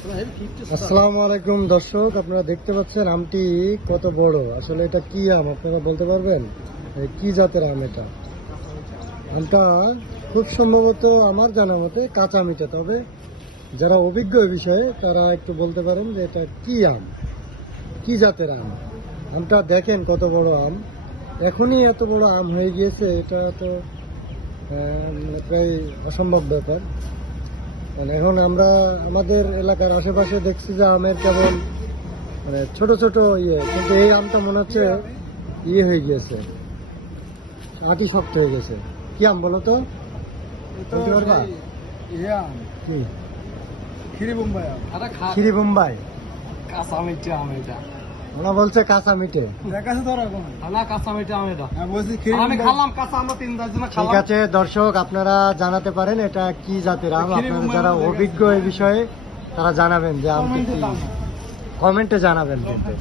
আসসালামু আলাইকুম দর্শক, আপনারা দেখতে পাচ্ছেন আমটি কত বড়। আসলে এটা কি আম আপনারা বলতে পারবেন? কি জাতের আম এটা? আমটা খুব সম্ভবত আমার জানা মতে কাঁচা মিঠা, তবে যারা অভিজ্ঞ এ বিষয়ে তারা একটু বলতে পারেন যে এটা কি আম, কি জাতের আম। আমটা দেখেন কত বড় আম, এখনই এত বড় আম হয়ে গিয়েছে, এটা তো প্রায় অসম্ভব ব্যাপার। মানে এখন আমরা আমাদের এলাকার আশেপাশে দেখছি যে আমের কেবল মানে ছোট ছোট কিন্তু এই আমটা মনে হচ্ছে হয়ে গিয়েছে, আটি শক্ত হয়ে গেছে। কি আম বলো তো, বলতে পারবা? কি খিরি বোম্বাই? কাঁচা মিঠে আম এটা। ওরা বলছে কাঁচা মিঠে। না, কাঁচা মিঠে আম এটা। আমি খালাম কাঁচা, আমরা 3-4 জন ঠিক খালাম। আছে দর্শক, আপনারা জানাতে পারেন এটা কি জাতের আম। আপনারা যারা অভিজ্ঞ এই বিষয়ে তারা জানাবেন যে আমটি কি, কমেন্টে জানাবেন কিন্তু।